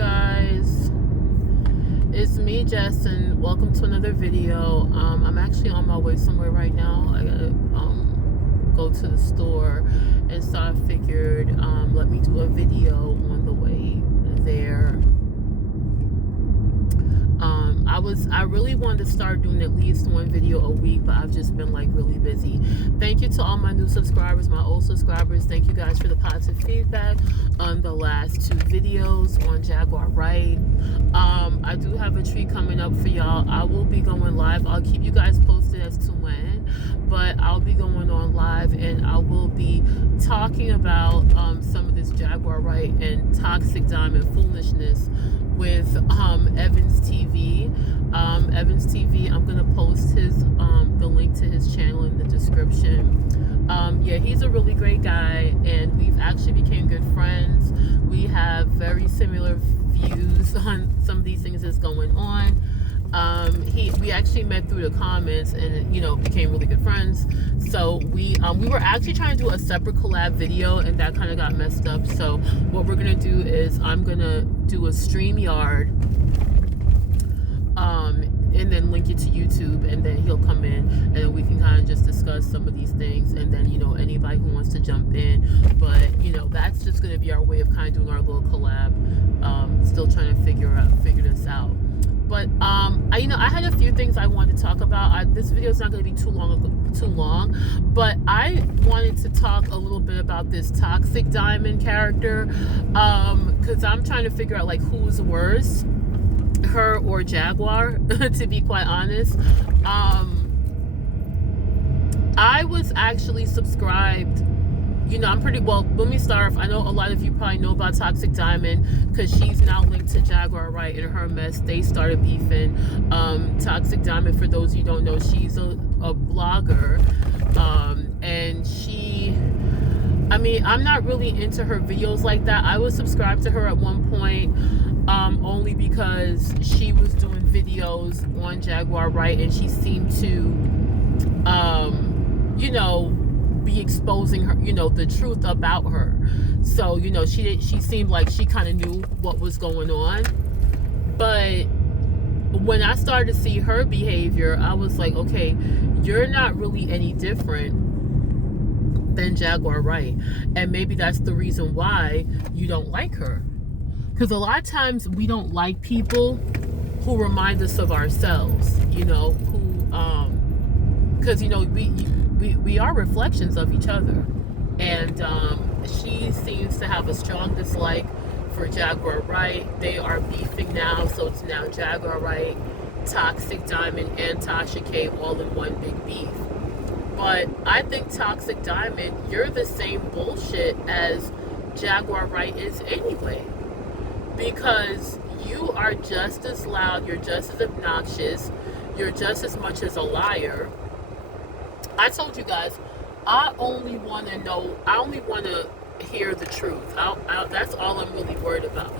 guys? It's me, Jess, and welcome to another video. I'm actually on my way somewhere right now. I gotta go to the store, and so I figured let me do a video on the way there. I really wanted to start doing at least one video a week, but I've just been like really busy. Thank you to all my new subscribers, my old subscribers. Thank you guys for the positive feedback on the last two videos on Jaguar Wright. I do have a treat coming up for y'all. I will be going live. I'll keep you guys posted as to when, but I'll be going on live and I will be talking about some of this Jaguar Wright and Toxic Diamond foolishness with Evans TV. Evans TV, I'm gonna post his the link to his channel in the description. Yeah, he's a really great guy, and we've actually became good friends. We have very similar views on some of these things that's going on. We actually met through the comments and became really good friends. So we were actually trying to do a separate collab video, and that kind of got messed up. So what we're gonna do is I'm gonna do a StreamYard and then link it to YouTube, and then he'll come in and then we can kind of just discuss some of these things, and then anybody who wants to jump in. But that's just going to be our way of kind of doing our little collab. Still trying to figure this out. But I had a few things I wanted to talk about. This video is not going to be too long, but I wanted to talk a little bit about this Toxic Diamond character, because I'm trying to figure out like who's worse, her or Jaguar, to be quite honest. I was actually subscribed. I'm pretty well. Let me start off. I know a lot of you probably know about Toxic Diamond because she's now linked to Jaguar Wright and her mess. They started beefing. Toxic Diamond, for those you don't know, she's a blogger, and she. I'm not really into her videos like that. I was subscribed to her at one point, only because she was doing videos on Jaguar Wright, and she seemed to, be exposing her, the truth about her. So, she seemed like she kind of knew what was going on. But when I started to see her behavior, I was like, okay, you're not really any different than Jaguar Wright. And maybe that's the reason why you don't like her. Because a lot of times we don't like people who remind us of ourselves, because we are reflections of each other. And she seems to have a strong dislike for Jaguar Wright. They are beefing now, so it's now Jaguar Wright, Toxic Diamond, and Tasha K all in one big beef. But I think Toxic Diamond, you're the same bullshit as Jaguar Wright is anyway. Because you are just as loud, you're just as obnoxious, you're just as much as a liar. I told you guys, I only want to hear the truth. That's all I'm really worried about.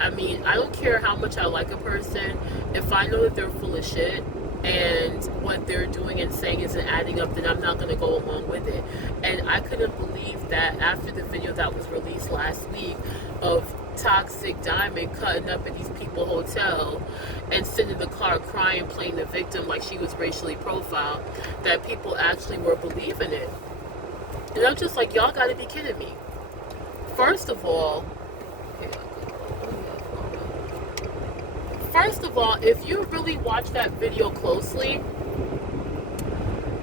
I don't care how much I like a person. If I know that they're full of shit and what they're doing and saying isn't adding up, then I'm not going to go along with it. And I couldn't believe that after the video that was released last week of Toxic Diamond cutting up at these people's hotel and sitting in the car crying, playing the victim like she was racially profiled, that people actually were believing it. And I'm just like, y'all gotta be kidding me. First of all, if you really watch that video closely,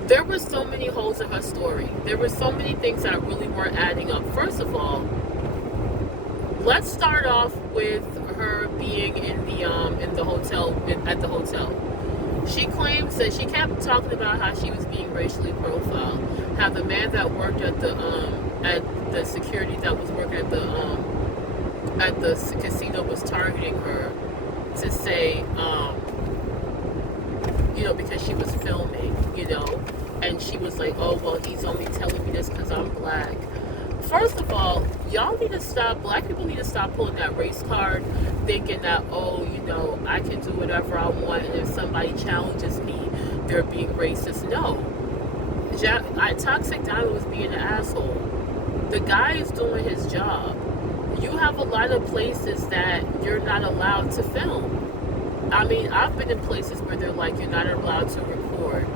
there were so many holes in her story. There were so many things that really weren't adding up. First of all, let's start off with her being in the hotel, at the hotel. She claims that she kept talking about how she was being racially profiled, how the man that worked at the security that was working at the casino was targeting her to say, because she was filming, and she was like, oh, well, he's only telling me this because I'm black. First of all, y'all need to stop, black people need to stop pulling that race card, thinking that, I can do whatever I want, and if somebody challenges me, they're being racist. No. Toxic Diamond was being an asshole. The guy is doing his job. You have a lot of places that you're not allowed to film. I mean, I've been in places where they're like, you're not allowed to record.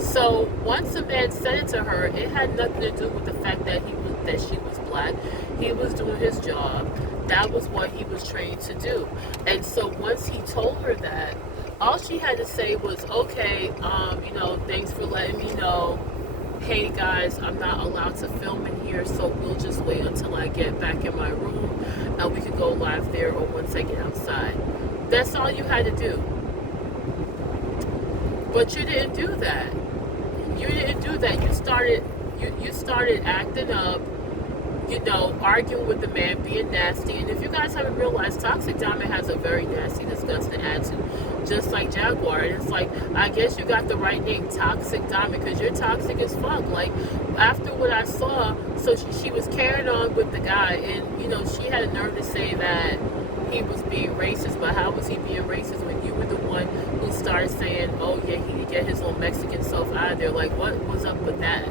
So once a man said it to her, it had nothing to do with the fact that she was black. He was doing his job. That was what he was trained to do. And so once he told her that, all she had to say was, okay, thanks for letting me know. Hey guys, I'm not allowed to film in here, so we'll just wait until I get back in my room and we can go live there, or once I get outside. That's all you had to do. But you didn't do that. You didn't do that. You started acting up, arguing with the man, being nasty. And if you guys haven't realized, Toxic Diamond has a very nasty, disgusting attitude, just like Jaguar. And it's like, I guess you got the right name, Toxic Diamond, because you're toxic as fuck. Like, after what I saw, so she was carrying on with the guy, and she had a nerve to say that he was being racist. But how was he being racist when you were the one who started saying, oh yeah, he need to get his little Mexican self out of there? Like, what was up with that?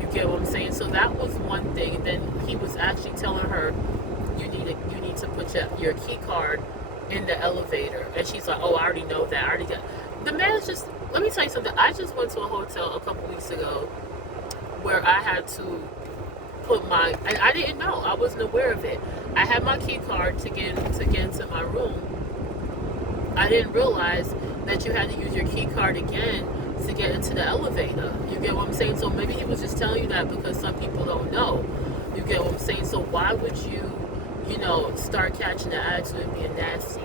You get what I'm saying? So that was one thing. Then he was actually telling her, you need to put your key card in the elevator. And she's like, oh, I already know that. I already got. The man's just, let me tell you something. I just went to a hotel a couple weeks ago where I had to put and I didn't know. I wasn't aware of it. I had my key card to get into my room. I didn't realize that you had to use your key card again to get into the elevator. You get what I'm saying? So maybe he was just telling you that because some people don't know. You get what I'm saying? So why would you, start catching the attitude and being nasty?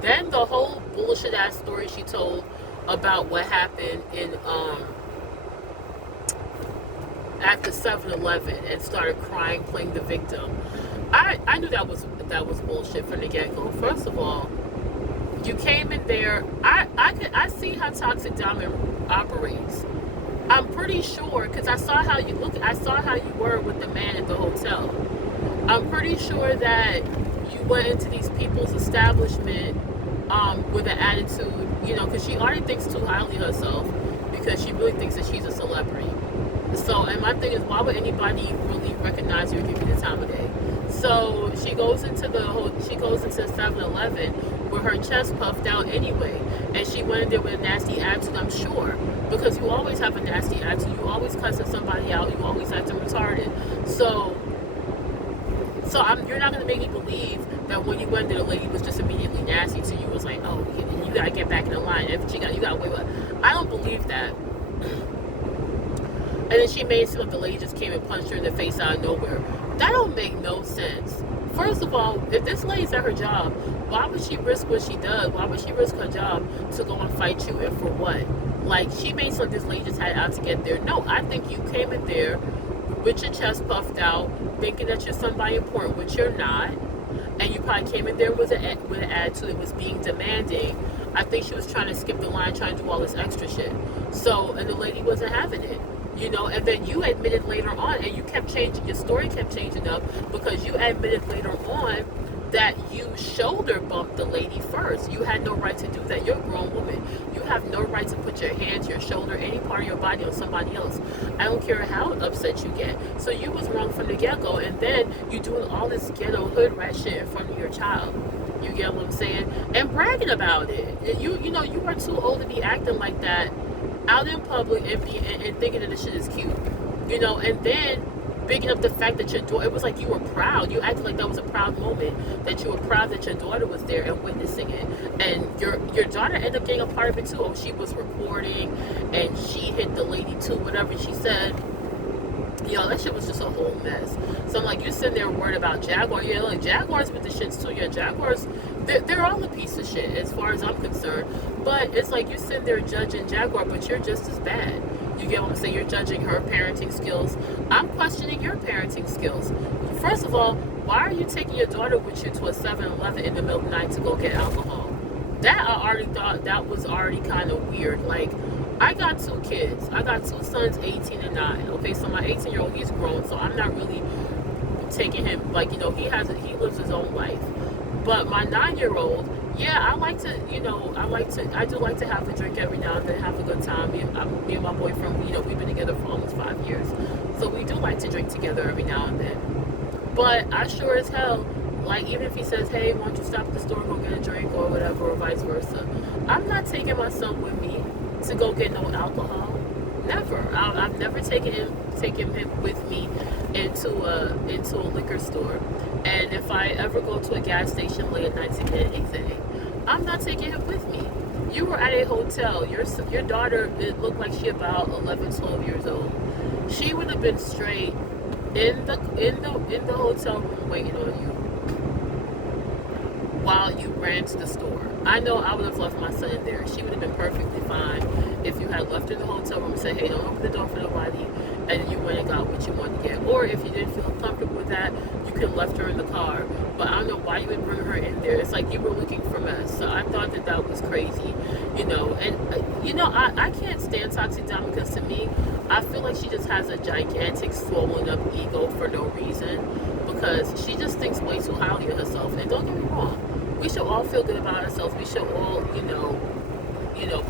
Then the whole bullshit ass story she told about what happened in at the 7-Eleven and started crying, playing the victim. I knew that was bullshit from the get-go. First of all, you came in there. I see how Toxic Diamond operates. I'm pretty sure, because I saw how you look. I saw how you were with the man at the hotel. I'm pretty sure that you went into these people's establishment with an attitude, because she already thinks too highly of herself, because she really thinks that she's a celebrity. So, and my thing is, why would anybody really recognize you or give you the time of day? So she goes into the 7-Eleven with her chest puffed out anyway, and she went in there with a nasty attitude, I'm sure, because you always have a nasty attitude. You always cussing somebody out. You always acting retarded. So you're not gonna make me believe that when you went there, the lady was just immediately nasty to you. It was like, oh, you gotta get back in the line. If you gotta wait. I don't believe that. And then she made it seem like the lady just came and punched her in the face out of nowhere. That don't make no sense. First of all, if this lady's at her job, why would she risk what she does? Why would she risk her job to go and fight you, and for what? Like, she made sure this lady just had out to get there. No, I think you came in there with your chest puffed out, thinking that you're somebody important, which you're not. And you probably came in there with an attitude that was being demanding. I think she was trying to skip the line, trying to do all this extra shit. So, and the lady wasn't having it. And then you admitted later on, and you kept changing, your story kept changing up, because you admitted later on that you shoulder bumped the lady first. You had no right to do that. You're a grown woman. You have no right to put your hand, your shoulder, any part of your body on somebody else. I don't care how upset you get. So you was wrong from the get-go, and then you doing all this ghetto hood rat shit in front of your child. You get what I'm saying? And bragging about it. You are too old to be acting like that out in public and thinking that the shit is cute, and then bigging up the fact that your daughter, it was like you were proud. You acted like that was a proud moment, that you were proud that your daughter was there and witnessing it. And your daughter ended up getting a part of it too. Oh, she was recording and she hit the lady too, whatever she said. That shit was just a whole mess. So I'm like, you're sitting there worried about Jaguar. Yeah, like, Jaguars with the shits too. Yeah, Jaguars, they're all a piece of shit as far as I'm concerned. But it's like, you're sitting there judging Jaguar, but you're just as bad. You get what I'm saying? You're judging her parenting skills. I'm questioning your parenting skills. First of all, why are you taking your daughter with you to a 7-Eleven in the middle of the night to go get alcohol? That I already thought that was already kind of weird. Like, I got 2 kids. I got 2 sons, 18 and 9. Okay, so my 18-year-old, he's grown, so I'm not really taking him, like, he lives his own life. But my 9-year-old, yeah, I do like to have a drink every now and then, have a good time. Me and my boyfriend, we've been together for almost 5 years. So we do like to drink together every now and then. But I sure as hell like, even if he says, hey, why don't you stop at the store and go get a drink or whatever, or vice versa, I'm not taking my son with me to go get no alcohol. Never. I've never taken him with me into a liquor store. And if I ever go to a gas station late at night to get anything, I'm not taking him with me. You were at a hotel. Your daughter, it looked like she about 11, 12 years old. She would have been straight in the hotel room waiting on you while you ran to the store. I know I would have left my son in there. She would have been perfectly fine if you had left her in the hotel room and said, hey, don't open the door for nobody, and you went and got what you wanted to get. Or if you didn't feel comfortable with that, you could have left her in the car. But I don't know why you would bring her in there. It's like you were looking for mess. So I thought that was crazy, you know. And, you know, I can't stand Toxsique down because to me, I feel like she just has a gigantic swollen up ego for no reason, because she just thinks way too highly of herself. And don't get me wrong, we should all feel good about ourselves. We should all, you know,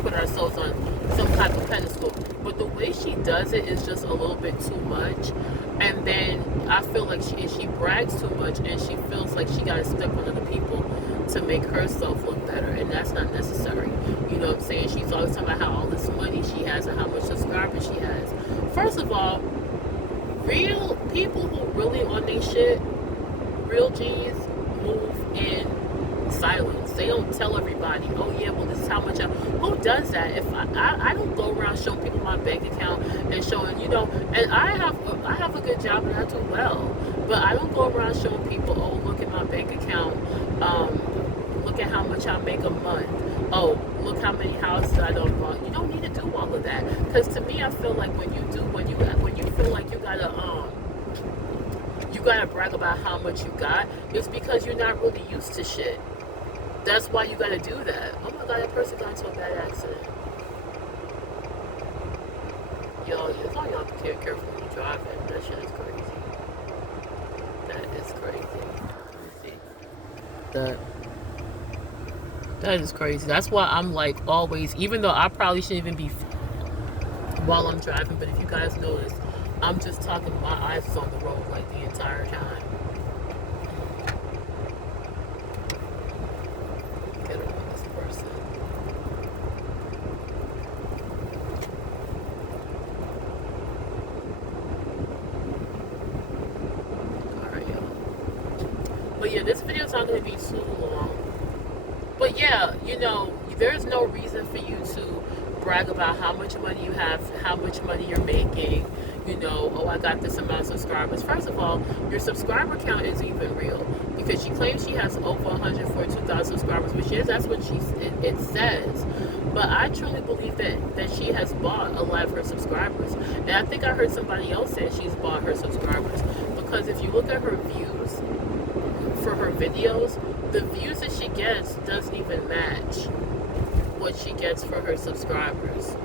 put ourselves on some type of pedestal. But the way she does it is just a little bit too much. And then I feel like she brags too much, and she feels like she got to step on other people to make herself look better, and that's not necessary. You know what I'm saying? She's always talking about how all this money she has and how much subscribers she has. First of all, real people who really on their shit, real G's, move in silence. They don't tell everybody, oh yeah, well this is how much who does that? If I don't go around showing people my bank account and showing, you know, and I have a good job and I do well, but I don't go around showing people, oh look at my bank account, look at how much I make a month, oh look how many houses I don't run. You don't need to do all of that, because to me I feel like when you feel like you gotta brag about how much you got, it's because you're not really used to shit. That's why you gotta do that. Oh my god, that person got into a bad accident. Yo, it's all y'all be careful when you're driving. That shit is crazy. That is crazy. Let me see. That is crazy. That's why I'm like always, even though I probably shouldn't even be while I'm driving, but if you guys notice, I'm just talking, my eyes is on the road like the entire time. Get around this person. Alright, y'all. But yeah, this video's not going to be too long. But yeah, you know, there's no reason for you to brag about how much money you have, how much money you're making, you know, oh I got this amount of subscribers. First of all, your subscriber count isn't even real, because she claims she has over 142,000 subscribers, which is, that's what it says. But I truly believe that she has bought a lot of her subscribers. And I think I heard somebody else say she's bought her subscribers, because if you look at her views for her videos, the views that she gets doesn't even match what she gets for her subscribers,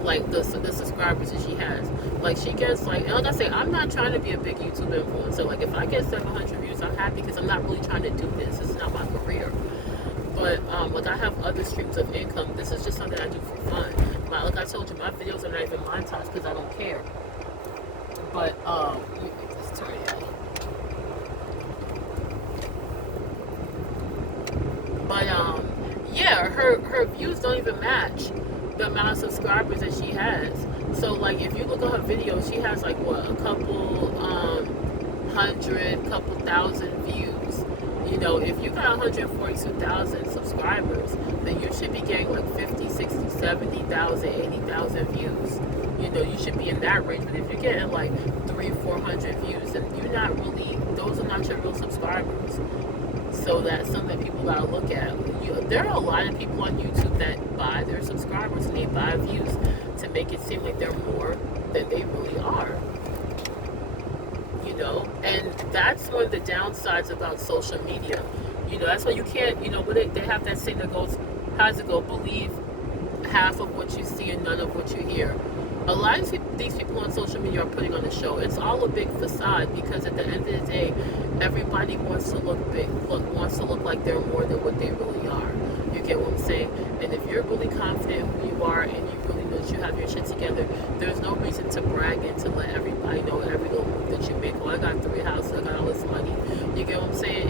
like the subscribers that she has. Like she gets like I say, I'm not trying to be a big YouTube influencer. Like if I get 700 views, I'm happy, because I'm not really trying to do this. This is not my career. But like I have other streams of income. This is just something I do for fun. Like I told you, my videos are not even monetized because I don't care. But let me make this turn out. But yeah, her views don't even match the amount of subscribers that she has. So like if you look at her videos, she has like what, a couple couple thousand views. You know, if you got 142,000 subscribers, then you should be getting like 50, 60, 70,000, 80,000 views. You know, you should be in that range. But if you're getting like 300, 400 views, then you're not really, those are not your real subscribers. So that's something people gotta look at. There are a lot of people on YouTube that buy their subscribers and they buy views to make it seem like they're more than they really are. You know, and that's one of the downsides about social media. You know, that's why you can't, you know, they have that saying that goes, how does it go? Believe half of what you see and none of what you hear. A lot of these people on social media are putting on a show. It's all a big facade, because at the end of the day, everybody wants to look big, wants to look like they're more than what they really are. You get what I'm saying? And if you're really confident in who you are and you really know that you have your shit together, there's no reason to brag and to let everybody know every little move that you make. Oh, I got 3 houses, I got all this money. You get what I'm saying?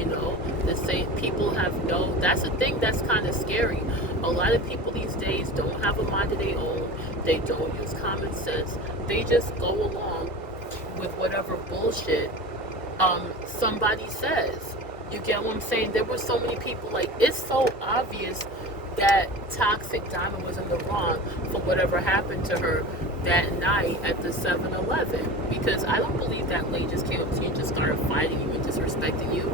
You know, the same people have no. That's the thing that's kind of scary. A lot of people these days don't have a mind of their own. They don't use common sense. They just go along with whatever bullshit somebody says. You get what I'm saying? There were so many people, like, it's so obvious that Toxic Diamond was in the wrong for whatever happened to her that night at the 7-Eleven. Because I don't believe that lady just came up to you and just started fighting you and disrespecting you.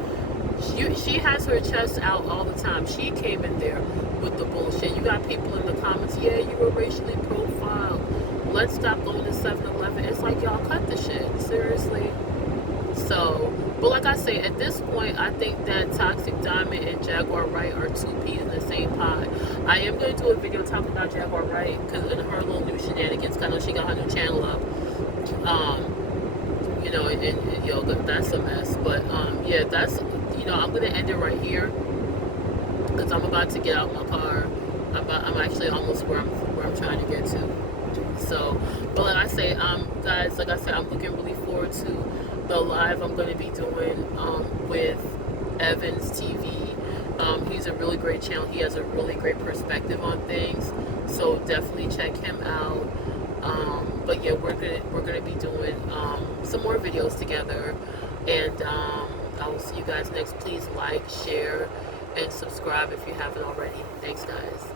She has her chest out all the time. She came in there with the bullshit. You got people in the comments, yeah, you were racially profiled. Let's stop going to 7-Eleven. It's like, y'all cut the shit. Seriously. So, but like I say, at this point, I think that Toxic Diamond and Jaguar Wright are two peas in the same pod. I am going to do a video talking about Jaguar Wright because in her little new shenanigans, kind of she got her new channel up. You know, and yo, that's a mess. But yeah, that's, you know, I'm going to end it right here because I'm about to get out my car. I'm actually almost where I'm trying to get to. So, but like I say, guys, like I said, I'm looking really forward to the live I'm going to be doing with Evans TV. He's a really great channel. He has a really great perspective on things, so definitely check him out. But yeah, we're gonna be doing some more videos together, and I will see you guys next. Please like, share, and subscribe if you haven't already. Thanks, guys.